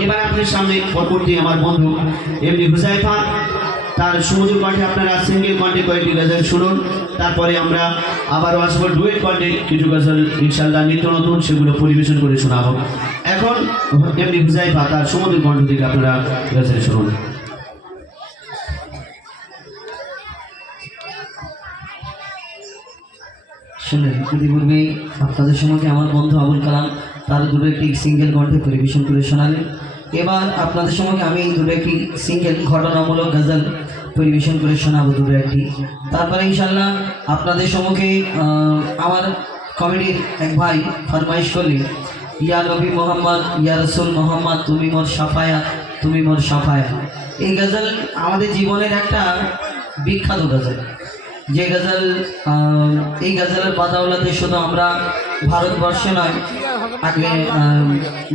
এবার আপনার সামনে পরবর্তী আমার বন্ধু এমডি হুজাইফা তার সুমধুর কণ্ঠে আপনারা সিঙ্গেল কণ্ঠে কয়েকটি গজল শুনুন। তারপরে আমরা আবারও আসবো ডুয়েট কণ্ঠে কিছু গজল ইনশাল্লাহ নিত্য নতুন, সেগুলো পরিবেশন করে শোনাবো। এখন এমডি হুজাইফা তার সুমধুর কণ্ঠ থেকে আপনারা গজল শুনুন। শুনলেন ইতিপূর্বে আপনাদের সঙ্গে আমার বন্ধু আবুল কালাম তার দুটো একটি সিঙ্গেল কণ্ঠে পরিবেশন করে শোনালেন। এবার আপনাদের সঙ্গে আমি দুটো একটি সিঙ্গেল ঘটনামূলক গজল পরিবেশন করে শোনাবো দুটো একটি। তারপরে ইনশাল্লাহ আপনাদের সম্মুখে আমার কমিটির এক ভাই ফরমাইশ করলে, ইয়া নবী মোহাম্মদ ইয়া রসুল মোহাম্মদ তুমি মোর সাফায়াত তুমি মোর সাফায়াত। এই গজল আমাদের জীবনের একটা বিখ্যাত গজল, যে গজল এই গজলের বাদাওলাতে শুধু আমরা ভারতবর্ষে নয়, আগে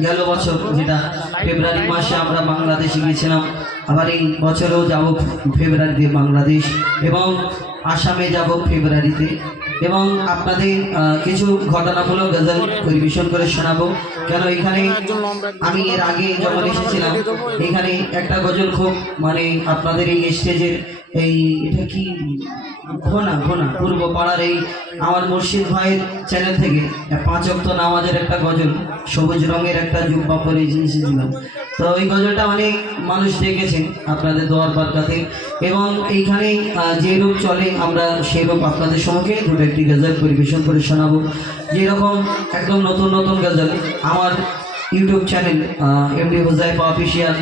গেল বছর যেটা ফেব্রুয়ারি মাসে আমরা বাংলাদেশে গিয়েছিলাম, আবার এই বছরেও যাব ফেব্রুয়ারিতে বাংলাদেশ, এবং আসামে যাব ফেব্রুয়ারিতে, এবং আপনাদের কিছু ঘটনামূলক গজল পরিবেশন করে শোনাবো। কেন এখানে আমি এর আগে যখন এসেছিলাম এখানে একটা গজল খুব মানে আপনাদের এই স্টেজের এই এটা কি ঘোনা পূর্ব পাড়ার এই আমার মুর্শিদ ভাইয়ের চ্যানেল থেকে 5 ওয়াক্ত নামাজের একটা গজল সবুজ রঙের একটা জুব্বা পরে এসেছিলাম। তো ওই গজলটা অনেক মানুষ দেখেছেন আপনাদের দোয়ার বরকতে, এবং এইখানে যে রূপ চলে আমরা সেই রূপ আপনাদের সঙ্গে দুটো একটি গজল পরিবেশন করে শোনাবো। যেরকম একদম নতুন নতুন গজল আমার YouTube channel MD Huzaifa official,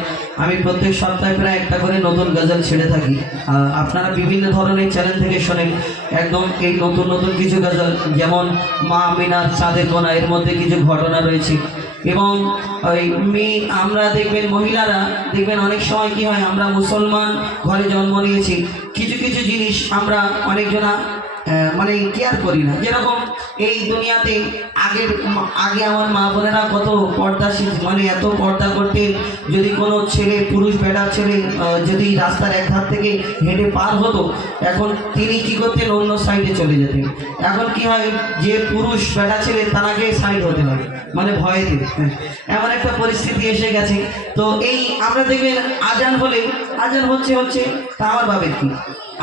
আমি প্রত্যেক সপ্তাহে প্রায় একটা করে নতুন গজল ছেড়ে থাকি। আপনারা বিভিন্ন ধরনের চ্যানেল থেকে শোনেন একদম এই নতুন নতুন কিছু গজল, যেমন মা আমিনার চাঁদের কোনা, এর মধ্যে কিছু ঘটনা রয়েছে। এবং ওই আমরা দেখবেন মহিলারা দেখবেন অনেক সময় কি হয়, আমরা মুসলমান ঘরে জন্ম নিয়েছি, কিছু কিছু জিনিস আমরা অনেকজনা মানে কেয়ার করি না। যেরকম এই দুনিয়াতে আগে আমার মা বোনেরা কত পর্দাশীল, মানে এত পর্দা করতে, যদি কোনো ছেলে পুরুষ বেটা ছেলে যদি রাস্তার এক ধার থেকে হেঁটে পার হতো, এখন তিনি কি করতেন, অন্য সাইডে চলে যেতেন। এখন কি হয়, যে পুরুষ বেটা ছেলে তাকে সাইড হতে হয়, মানে ভয়েতে। এমন একটা পরিস্থিতি এসে গেছে। তো এই আমরা দেখবেন আজান হলে আজান হচ্ছে তা আমার ভাবের কি,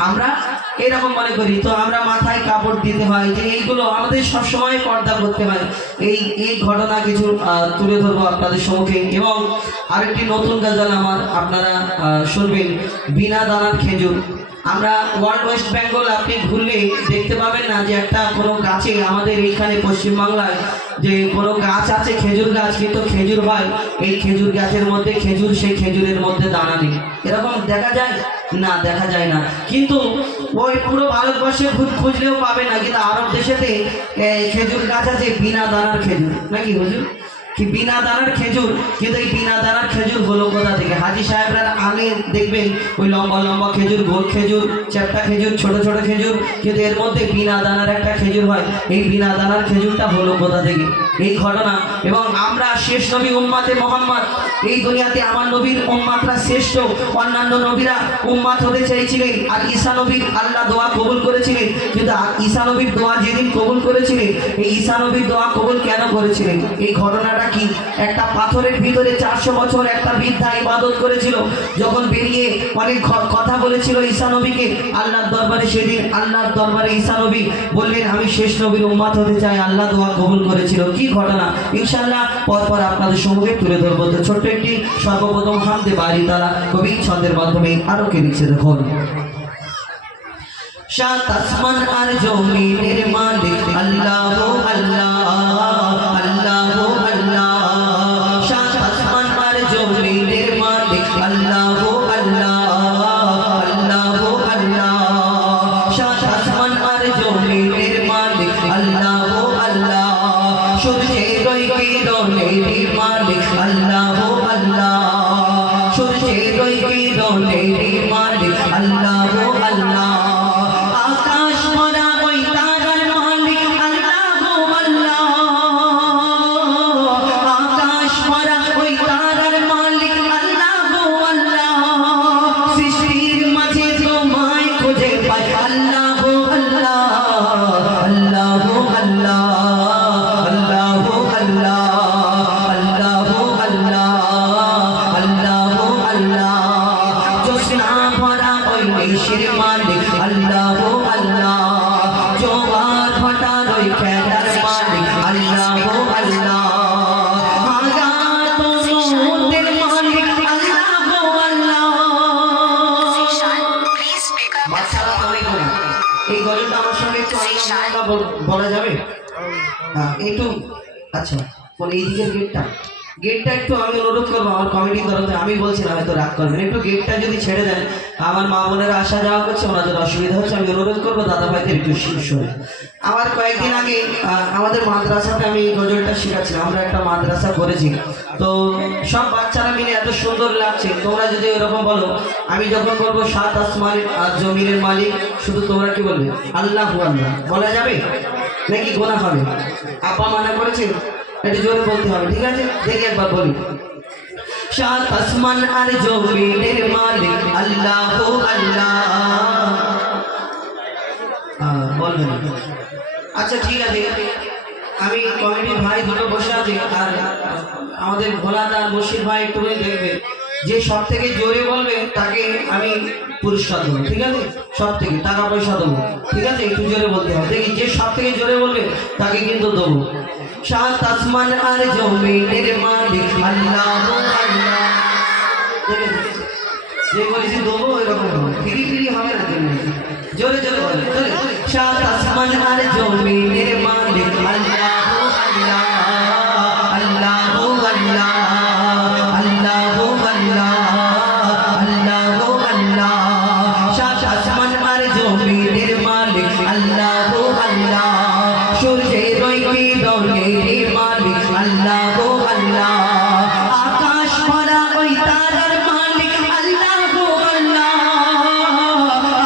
আমরা এরকম মনে করি, তো আমরা মাথায় কাপড় দিতে হয়, যে এইগুলো আমাদের সবসময় পর্দা করতে হয়। এই ঘটনা কিছু তুলে ধরবো আপনাদের সম্মুখে। এবং আরেকটি নতুন গজল আমার আপনারা শুনবেন, বিনা দানার খেজুর। আমরা ওয়ার্ল্ড ওয়েস্ট বেঙ্গল আপনি ঘুরলে দেখতে পাবেন না যে একটা কোনো গাছে, আমাদের এইখানে পশ্চিমবাংলায় যে কোনো গাছ আছে খেজুর গাছ, কিন্তু খেজুর হয় এই খেজুর গাছের মধ্যে খেজুর, সেই খেজুরের মধ্যে দানা নেই, এরকম দেখা যায় না, দেখা যায় না। কিন্তু ওই পুরো ভারতবর্ষে খুঁজলেও পাবে না, কিন্তু আরব দেশেতে খেজুর গাছ আছে বিনা দানার খেজুর, নাকি হুজুর কি বিনা দানার খেজুর। কিন্তু এই বিনা দানার খেজুর হলো কোথা থেকে? হাজি সাহেবরা আনে দেখবেন ওই লম্বা লম্বা খেজুর, গোল খেজুর, চ্যাপ্টা খেজুর, ছোট ছোট খেজুর, কিন্তু এর মধ্যে বিনা দানার একটা খেজুর হয়। এই বিনা দানার খেজুরটা হলো কোথা থেকে, এই ঘটনা। এবং আমরা শেষ নবী উম্মাতে মোহাম্মদ, এই দুনিয়াতে আমার নবীর উম্মাতরা শ্রেষ্ঠ, অন্যান্য নবীরা উম্মাত হতে চাইছিলেন, আর ঈসা নবীর আল্লাহ দোয়া কবুল করেছিলেন। কিন্তু ঈসা নবীর দোয়া যেদিন কবুল করেছিলেন, এই ঈসা নবীর দোয়া কবুল কেন করেছিলেন? এই ঘটনাটা কি, একটা পাথরের ভিতরে 400 বছর একটা বৃদ্ধা ইবাদত করেছিল, যখন বেরিয়ে অনেক কথা বলেছিল ঈসা নবীকে আল্লাহর দরবারে, সেদিন আল্লাহর দরবারে ঈসা নবী বললেন আমি শেষ নবীর উম্মত হতে চাই, আল্লাহ দোয়া কবুল করেছিল। কি ঘটনা ইনশাআল্লাহ পরপর আপনাদের সম্মুখে তুলে ধরবো। তো ছোট্ট একটি সর্বপ্রথম হামদে বাড়ি তারা কবি ছন্দের মাধ্যমে আরো কে লিখছে দেখুন। সাত আসমান আর জমিনের মালিক আল্লাহ আল্লাহ আল্লাহ আল্লাহ, সাত আসমান আর জমিনের মালিক আল্লাহ আল্লাহ আল্লাহ আল্লাহ, সাত আসমান আর জমিনের মালিক আল্লাহ আল্লাহ, সূর্যের ওই কিরণের মালিক আল্লাহ আল্লাহ, সূর্যের ওই কিরণের মালিক আল্লাহ আল্লাহ, আকাশ ভরা ওই তারার মালিক আল্লাহ আল্লাহ, আকাশ ভরা ওই তারার মালিক আল্লাহ আল্লাহ, সৃষ্টির মাঝে তোমায় খুঁজে পাই আল্লাহ আল্লাহ আল্লাহ আল্লাহ আল্লাহ আল্লাহ আল্লাহ আল্লাহ বারিশের মালিক আল্লাহ আল্লাহ, জোয়ার ভাটার ওই খেলার মালিক আল্লাহ আল্লাহ, হাজার তনুদের মালিক আল্লাহ আল্লাহ। বাচ্চারা তো অনেক বলে, এই গজলটা আমার সঙ্গে একটু আল্লাহ বলা যাবে? হ্যাঁ একটু। আচ্ছা কোন এই দিকের গেটটা একটু আমি অনুরোধ করবো আমার কমিটির তরফে, আমি বলছিলাম হয়তো রাগ করবেন, একটু গেটটা যদি ছেড়ে দেন, আমার মা বোনেরা আসা যাওয়া করছে, ওনাদের অসুবিধা হচ্ছে, আমি অনুরোধ করবো দাদা ভাইদের একটু শুনে। আমার কয়েকদিন আগে আমাদের মাদ্রাসাতে আমি গজলটা শেখাচ্ছিলাম, আমরা একটা মাদ্রাসা করেছি, তো সব বাচ্চারা মিলে এত সুন্দর লাগছে, তোমরা যদি এরকম বলো, আমি যখন বলবো সাত আসমান আর জমিনের মালিক, শুধু তোমরা কি বলবে? আল্লাহ আল্লাহ বলা যাবে নাকি গোনা হবে? আপা মানা করেছেন, এটা জোরে বলতে হবে, ঠিক আছে? দেখি একবার বলি, সাত আসমান আর জমিনের মালিক আল্লাহ আল্লাহ। বলবেন? আচ্ছা ঠিক আছে, আমি কমিটির ভাই দুটো বসে আছি, আর আমাদের ভোলা আর মুর্শিদ ভাই একটু দেখবে, যে সব থেকে জোরে বলবে তাকে আমি পুরস্কার দেবো, ঠিক আছে? সব থেকে টাকা পয়সা দেবো, ঠিক আছে? একটু জোরে বলতে হবে, দেখি যে সব থেকে জোরে বলবে তাকে কিন্তু দেবো। সাত আসমান আর জমিনের মালিক আল্লাহ আল্লাহ, যে বলেছি দেবো এরকম হবে, ফিরি ফিরি হবে না, জোরে জোরে বলে। সাত আসমান আর জমিনের মালিক আল্লাহ আল্লাহ আল্লাহ আল্লাহ আল্লাহ আল্লাহ আল্লাহ, সাত আসমান আর জমিনের মালিক আল্লাহ আল্লাহ, সূর্যের ওই কিরণের মালিক আল্লাহ আল্লাহ, আকাশ ভরা ওই তারার মালিক আল্লাহ আল্লাহ,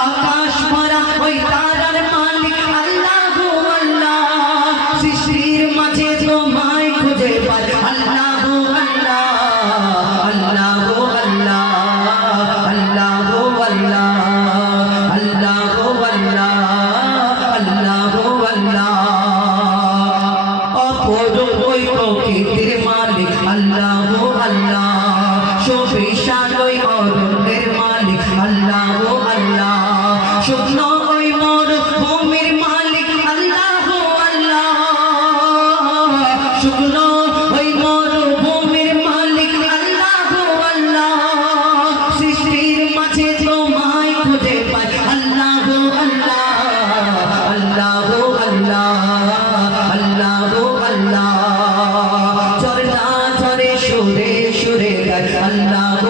আকাশ ভরা ওই তারার মালিক আল্লাহ আল্লাহ, সৃষ্টির মাঝে তোমায় খুঁজে পাই আল্লাহ আল্লাহ আল্লাহ আল্লাহ আল্লাহ আল্লাহ আল্লাহ আল্লাহ আল্লাহ, অপরূপ ওই প্রকৃতির মালিক আল্লাহ আল্লাহ, সুবিশাল ওই অরণ্যের মালিক আল্লাহ আল্লাহ, শুকনো ওই মরুভূমির মালিক আল্লাহ আল্লাহ, শুকনো ওই মরুভূমির মালিক আল্লাহ আল্লাহ, সৃষ্টির মাঝে তোমায় খুঁজে পাই আল্লাহ আল্লাহ আল্লাহ আল্লাহ আল্লাহ আল্লাহ, ঝর্ণা ঝরে সুরে সুরে গায় আল্লাহ